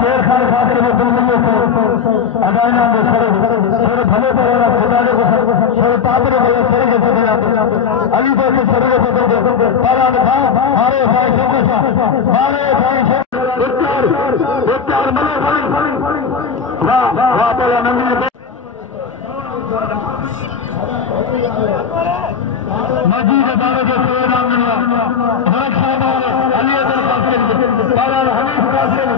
शेर खान खातिर में दुनिया को अदाना में सर भले पर खुदाने को सर पापरे वाले सर के सदर अली को सर के सदर फरान खान हारे भाई शोके हारे भाई उत्तर मले वाह वाह वाह नंदी मजीद दारे के नाम मिला सुरक्षा अली अदर कासिम फरान हनीफ कासिम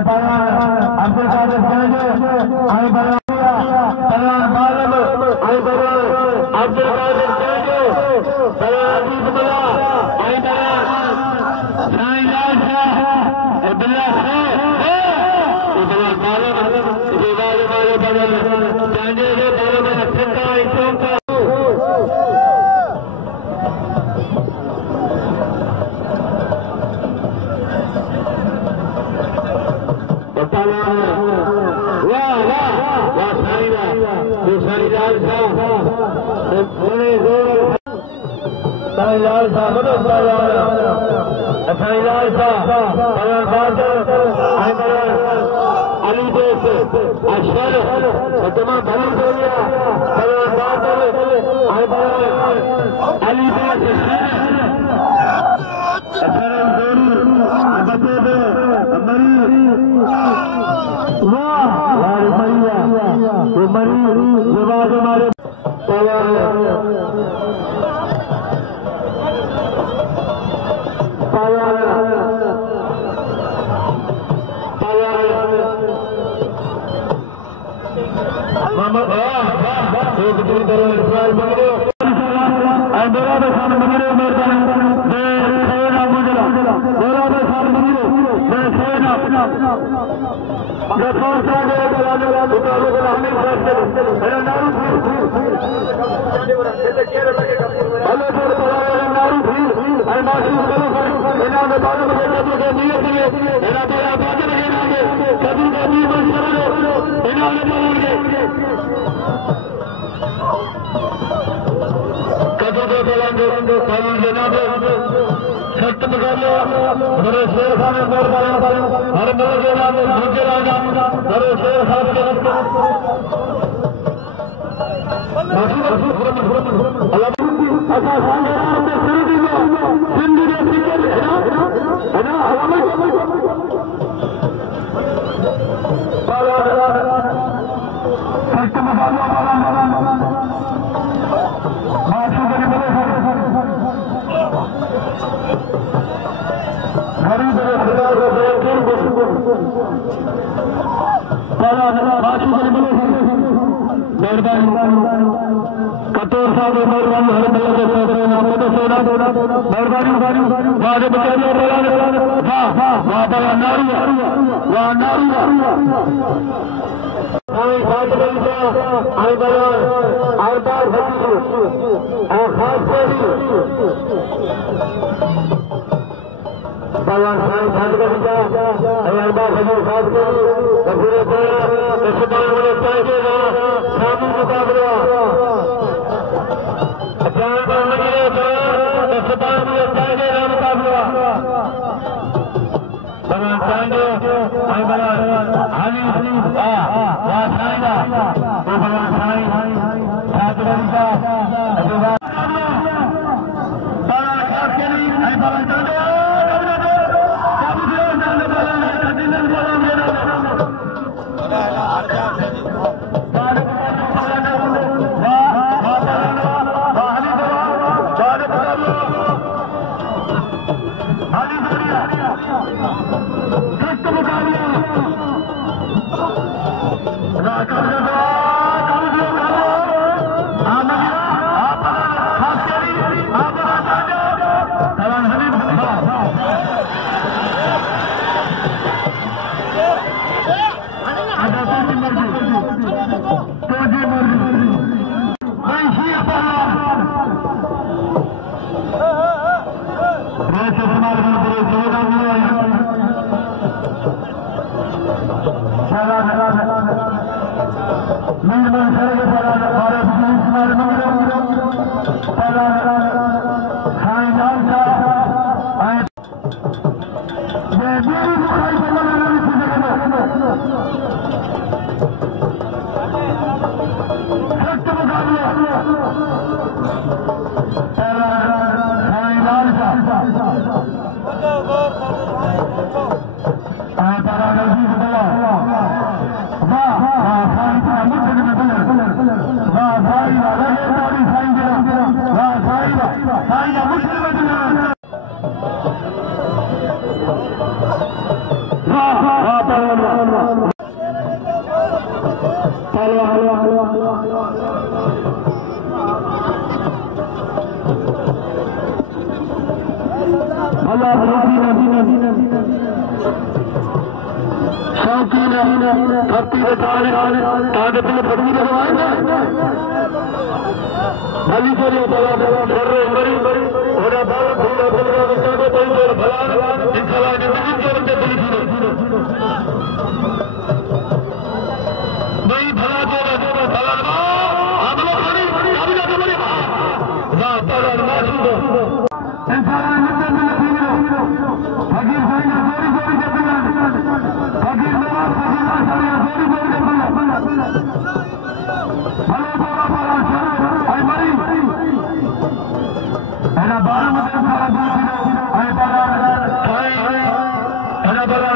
अब्दुल कादिर आई बना मालम आई बना अब्दुल कादिर अजीत बना आई बना साईलाल शाह अब्दुल्ला साईलाल शाह अली देश अशर तमाम भली बोलिया अली देश शौकीन धरती के ताकि तुम फटी लगवाएंगे भली के लिए बड़ा बड़ी बड़ी बड़ा भला भूला भूला बच्चा को कोई और भला इंशाल्लाह जिंदगी के बंदे दिल की नहीं भला जो भला हम लोग बड़ी अभी ना बड़ी ना भला ना सुनो इंशाल्लाह नित्य फकीर भाई गोरी गोरी के फकीर नवाज फकीर आचार्य गोरी गोरी के भलो बोला बोला आई मरी एना बारह में सारा दूसरी आई बारह एना बारह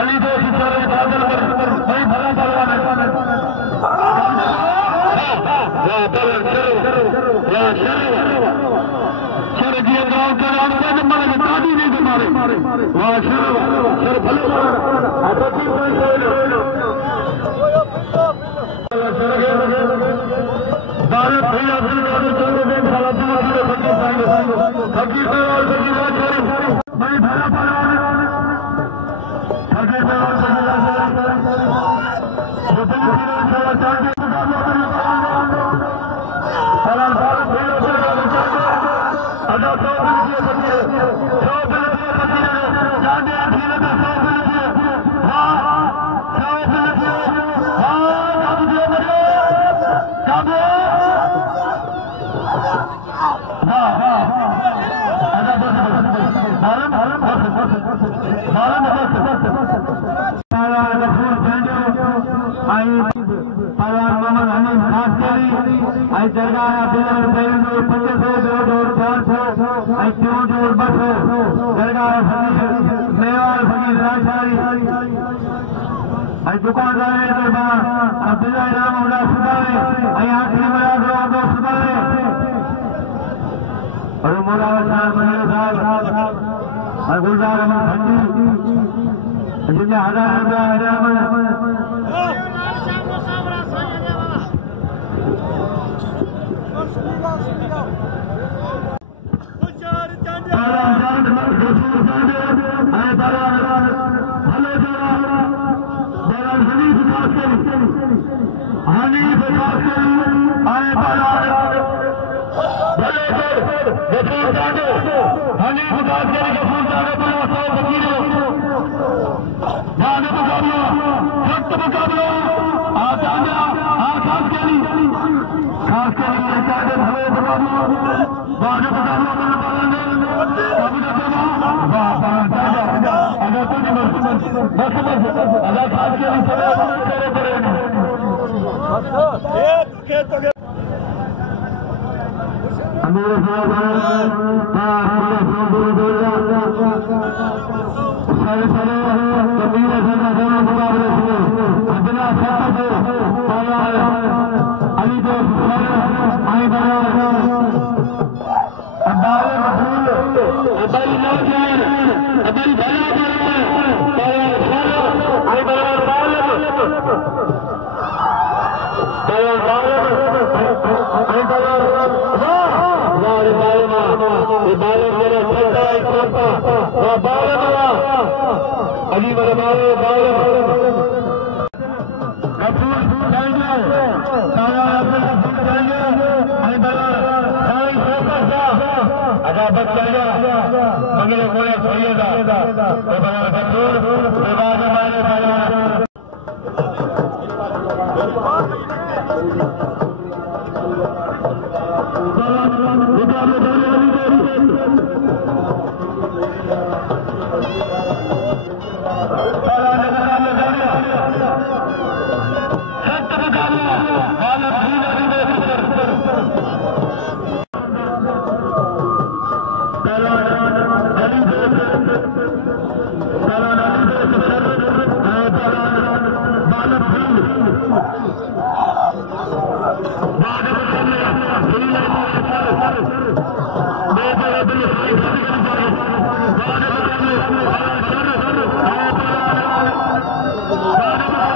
अली दो सितारे बादल पर भाई भला परवान या बादल या सर जी गांव का नाम से मारे दादी नहीं मारे वाह सर भले आता की कोई भारत भैया फकीर और फकीर भाई भला फकीर दुकानदार अब्दुल्ला राम उल्लाह सुधारे आखिरी बड़ा सुधारे और मोलावर साहब और गुलजार अहमद भंडी जिन्हें 1000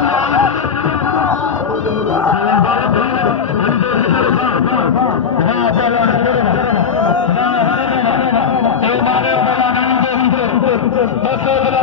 Bye. देख